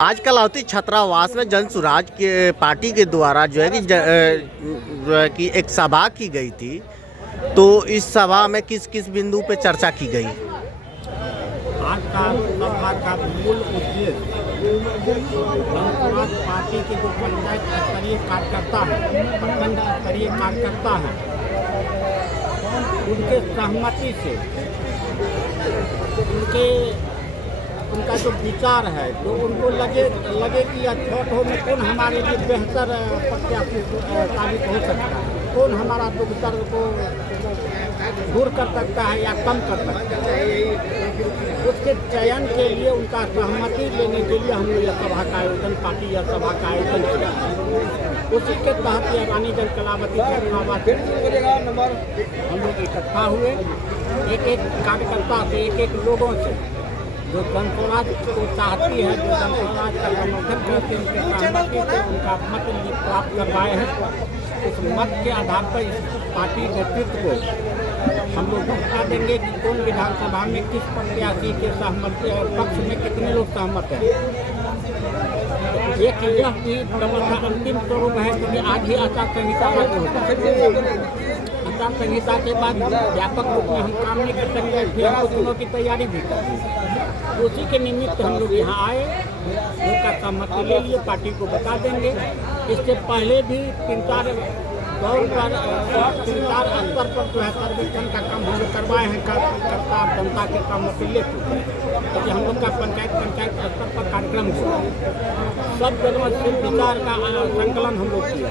आज कलावती छात्रावास में जन सुराज के पार्टी के द्वारा जो है कि एक सभा की गई थी। तो इस सभा में किस किस बिंदु पे चर्चा की गई? आज का सभा का मूल उद्देश्य जनसुराज पार्टी के जो पंचायत स्तरीय कार्यकर्ता है, प्रखंड स्तरीय कार्यकर्ता है, उनके सहमति से उनका जो विचार है तो उनको लगे कि अठौठों में कौन हमारे लिए बेहतर प्रत्याशी साबित हो सकता है, कौन हमारा दुख दर्द को दूर कर सकता है या कम कर सकता है। उसके चयन के लिए उनका सहमति लेने के लिए हमने यह सभा का आयोजन पार्टी या सभा का आयोजन किया। उसी के तहत यह रानी जन कलावती छात्रावास हम लोग इकट्ठा हुए, एक एक कार्यकर्ता से, एक एक लोगों से जो जनसुराज को चाहती है, जो जनसुराज का समर्थन करते हैं, उनके सहमति से उनका मत प्राप्त करवाए हैं। उस मत के आधार पर इस पार्टी नेतृत्व को हम लोग बता देंगे कि कौन विधानसभा में किस प्रत्याशी के सहमति पक्ष में कितने लोग सहमत हैं। एक यह भी व्यवस्था अंतिम स्वरूप है क्योंकि आज ही आचार संहिता लागू होता है। आचार संहिता के बाद व्यापक रूप में हम काम नहीं कर सकते, फिर हम चुनाव की तैयारी भी करते हैं। उसी के निमित्त हम लोग यहाँ आए, उनका सहमति ले लिए, पार्टी को बता देंगे। इससे पहले भी तीन चार स्तर पर जो है सर्वेक्षण का काम हम लोग करवाए हैं, कार्यकर्ता जनता के सहमति ले चुके हैं। क्योंकि हम लोग का पंचायत स्तर पर कार्यक्रम हुआ, सब जगह से विचार का संकलन हम लोग किया।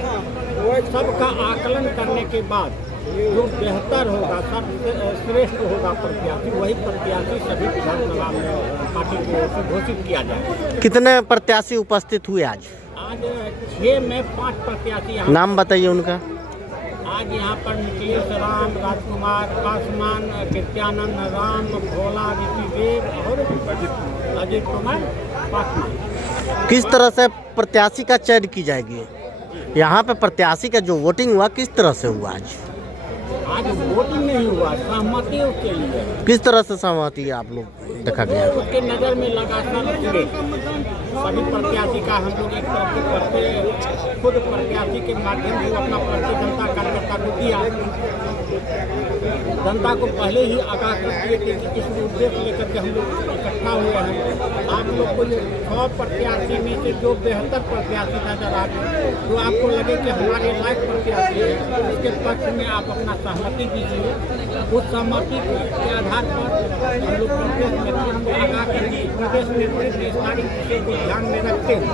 सबका आकलन करने के बाद जो बेहतर होगा, सबसे श्रेष्ठ होगा प्रत्याशी, वही प्रत्याशी सभी विधानसभा में पार्टी की ओर से घोषित किया जाए। कितने प्रत्याशी उपस्थित हुए आज? आज 6 में 5 प्रत्याशी। नाम बताइए उनका। आज यहाँ पर नीतीश राम, राजकुमार पासवान, कृत्यानंद राम, भोला ऋषिदेव और अजीत कुमार पासवान। किस तरह से प्रत्याशी का चयन की जाएगी? यहाँ पे प्रत्याशी का जो वोटिंग हुआ किस तरह से हुआ? आज वोटिंग नहीं हुआ, सहमति उसके लिए। किस तरह से सहमति आप लोग देखा गया? उसके नज़र में लगातार सभी प्रत्याशी का हम लोग एक तरफ से करते, खुद प्रत्याशी के माध्यम से अपना पर्ची जनता कार्यकर्ता को दिया। जनता को पहले ही आगाह कर दिए कि इस उद्देश्य लेकर के हम लोग इकट्ठा हुए हैं। आप लोग को ये 6 प्रत्याशी में से जो बेहतर प्रत्याशी नजर आ गए, जो आपको लगे कि हमारे लायक प्रत्याशी है, उसके पक्ष में आप अपना सहमति दीजिए। उस सहमति के आधार पर हम लोग प्रदेश नेतृत्व को आगाह करेंगे। प्रदेश नेतृत्व इस सारी विषय को ध्यान में रखते हुए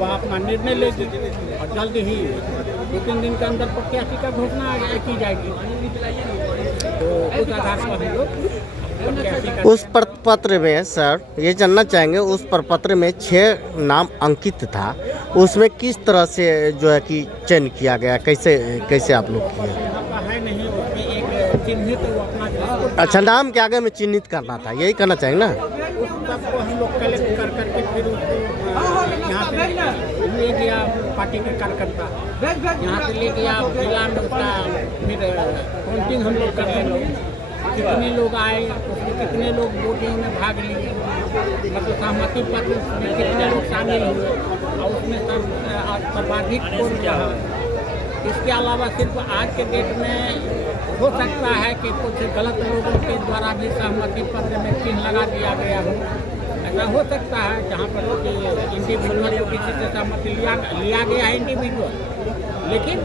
वह अपना निर्णय लेगी और जल्द ही 2-3 दिन के अंदर प्रत्याशी का घोषणा की जाएगी। तो उस आधार पर हम लोग उस प्रपत्र में सर ये जानना चाहेंगे, उस प्रपत्र में 6 नाम अंकित था, उसमें किस तरह से जो है कि चयन किया गया, कैसे आप लोग किए? है नहीं, उसमें एक चिन्हित अपना। अच्छा, नाम के आगे में चिन्हित करना था, यही करना चाहिए ना? उस सबको हम लोग कलेक्ट कर करके फिर उसको यहाँ से ले गया पार्टी के कार्यकर्ता, यहाँ से ले गया जिला में उसका फिर काउंटिंग हम लोग करने लगे। कितने लोग आए, उसमें कितने लोग वोटिंग में भाग लिए, मतलब सहमति पत्र में कितने लोग शामिल हुए और उसमें सर्वाधिक कौन रहा। इसके अलावा सिर्फ आज के डेट में हो सकता है कि कुछ गलत लोगों के द्वारा भी सहमति पत्र में चिन्ह लगा दिया गया हो, ऐसा हो सकता है। जहाँ पर इंडिविजुअल को किसी से सहमति लिया गया है इंडिविजुअल, लेकिन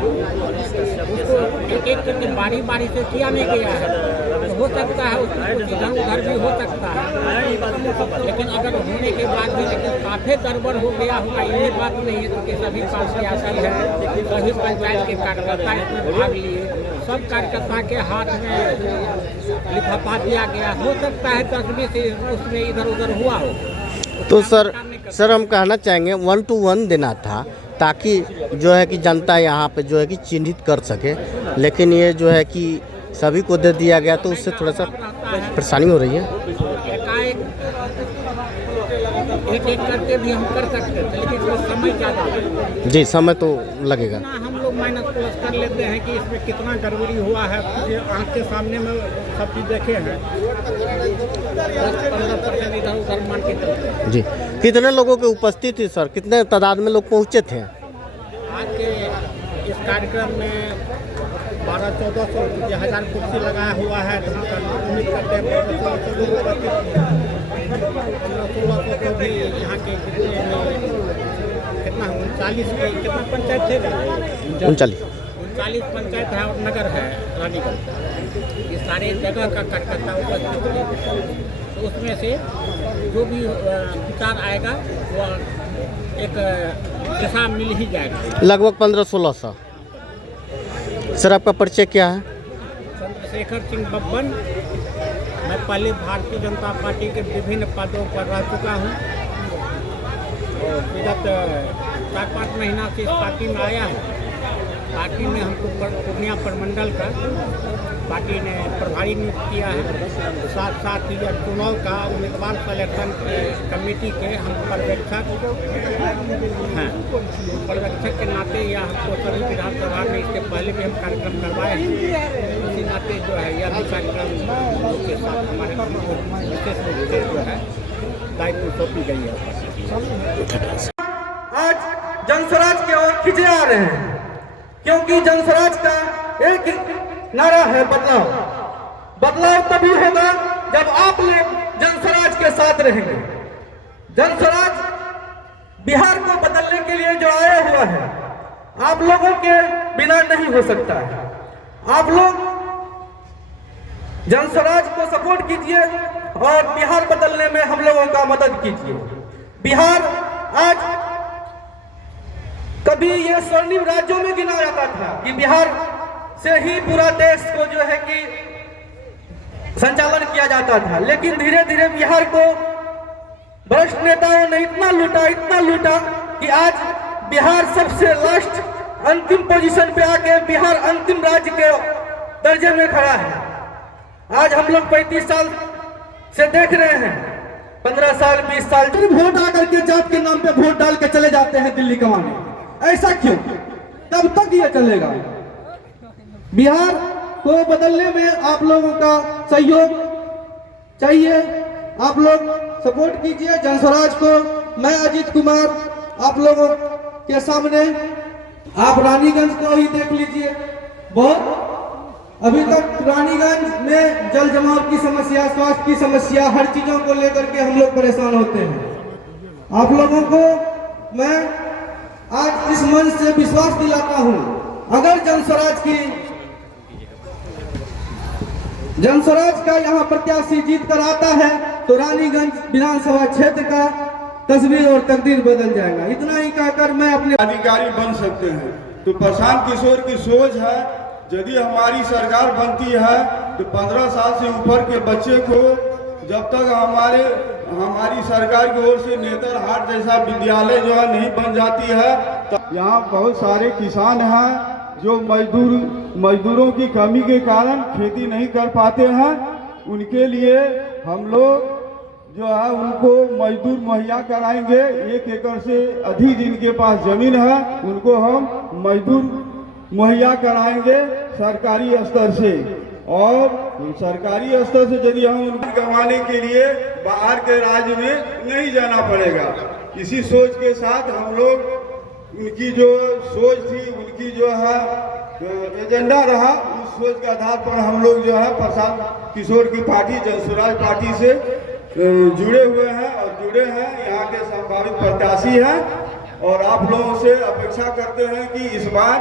उसको एक एक करके बारी से किया नहीं गया है। तो हो सकता है उसमें कुछ इधर उधर भी हो सकता है, लेकिन अगर होने के बाद भी लेकिन काफ़ी गड़बड़ हो गया होगा, ये बात नहीं है। क्योंकि सभी प्रत्याशी है, सभी पंचायत के कार्यकर्ता इसमें भाग लिए, सब कार्यकर्ता के हाथ में लिफाफा दिया गया। हो सकता है 10-20 उसमें इधर उधर हुआ हो। तो सर हम कहना चाहेंगे 1 to 1 देना था, ताकि जो है कि जनता यहाँ पे जो है कि चिन्हित कर सके, लेकिन ये जो है कि सभी को दे दिया गया, तो उससे थोड़ा सा परेशानी हो रही है। एक करके भी हम कर सकते थे, लेकिन इसमें समय ज़्यादा है। जी, समय तो लगेगा। हम लोग माइनस प्लस कर लेते हैं कि इसमें कितना गड़बड़ी हुआ है, क्योंकि आँख के सामने में सब चीज़ देखे हैं। 10-15% इधर उधर मान के चलते। जी, कितने लोगों की उपस्थिति थी सर, कितने तादाद में लोग पहुँचे थे? आज के इस कार्यक्रम में 1200-1400 हजार कुर्सी लगाया हुआ है, तो हम उम्मीद करते हैं 1500 लोग उपस्थित थे। 1500-1600 तो भी यहाँ के कितना 39 कितना पंचायत थे? 39 पंचायत है और नगर है रानीगंज। ये सारे जगह का कार्यकर्ता उपस्थित थे, तो उसमें से जो भी विचार आएगा वो एक दिशा मिल ही जाएगा। लगभग 1500-1600। सर आपका परिचय क्या है? चंद्रशेखर सिंह बब्बन। मैं पहले भारतीय जनता पार्टी के विभिन्न पदों पर रह चुका हूँ और विगत 4-5 महीना से इस पार्टी में आया हूँ। पार्टी ने हमको पूर्णिया प्रमंडल का पार्टी ने प्रभारी नियुक्त किया है, साथ साथ ही चुनाव का उम्मीदवार सिलेक्शन कमेटी के हम पर्यवेक्षक हैं। पर्यवेक्षक के नाते या हमको सभी विधानसभा में इसके पहले भी हम कार्यक्रम करवाए हैं, इसी नाते जो है यह भी कार्यक्रम के साथ हमारे विशेष रूप से जो है दायित्व सौंपी गई है। आज जनस्वराज की ओर खिंचे आ रहे हैं, क्योंकि जनस्वराज का एक नारा है बदलाव। बदलाव तभी होगा जब आप लोग जनस्वराज के साथ रहेंगे। जनस्वराज बिहार को बदलने के लिए जो आया हुआ है, आप लोगों के बिना नहीं हो सकता है। आप लोग जनस्वराज को सपोर्ट कीजिए और बिहार बदलने में हम लोगों का मदद कीजिए। बिहार आज कभी ये स्वर्णिम राज्यों में गिना जाता था कि बिहार से ही पूरा देश को जो है कि संचालन किया जाता था, लेकिन धीरे धीरे बिहार को भ्रष्ट नेताओं ने इतना लूटा कि आज बिहार सबसे लास्ट अंतिम पोजीशन पे आके बिहार अंतिम राज्य के दर्जे में खड़ा है। आज हम लोग 35 साल से देख रहे हैं, 15 साल 20 साल वोट आकर के जात के नाम पे वोट डाल के चले जाते हैं दिल्ली कमाने। ऐसा क्यों? कब तक ये चलेगा? बिहार को बदलने में आप लोगों का सहयोग चाहिए। आप लोग सपोर्ट कीजिए जनस्वराज को। मैं अजीत कुमार आप लोगों के सामने, आप रानीगंज को ही देख लीजिए, बहुत अभी तक रानीगंज में जल जमाव की समस्या, स्वास्थ्य की समस्या, हर चीजों को लेकर के हम लोग परेशान होते हैं। आप लोगों को मैं आज इस मंच से विश्वास दिलाता हूं, अगर जनस्वराज का यहाँ प्रत्याशी जीत कर आता है तो रानीगंज विधानसभा क्षेत्र का तस्वीर और तकदीर बदल जाएगा। इतना ही कहकर मैं अपने अधिकारी बन सकते हैं। तो प्रशांत किशोर की सोच है, यदि हमारी सरकार बनती है तो 15 साल से ऊपर के बच्चे को जब तक हमारी सरकार की ओर से नेतरहाट जैसा विद्यालय जो है नहीं बन जाती है, तो यहाँ बहुत सारे किसान हैं जो मजदूरों की कमी के कारण खेती नहीं कर पाते हैं। उनके लिए हम लोग जो है उनको मजदूर मुहैया कराएंगे। 1 एकड़ से अधिक जिनके पास जमीन है उनको हम मजदूर मुहैया कराएंगे सरकारी स्तर से, और सरकारी स्तर से यदि हम उनको कमाने के लिए बाहर के राज्य में नहीं जाना पड़ेगा। इसी सोच के साथ हम लोग उनकी जो सोच थी, उनकी जो है एजेंडा रहा, उस सोच के आधार पर हम लोग जो है प्रशांत किशोर की पार्टी जनस्वराज पार्टी से जुड़े हुए हैं और जुड़े हैं, यहाँ के संभावित प्रत्याशी हैं। और आप लोगों से अपेक्षा करते हैं कि इस बार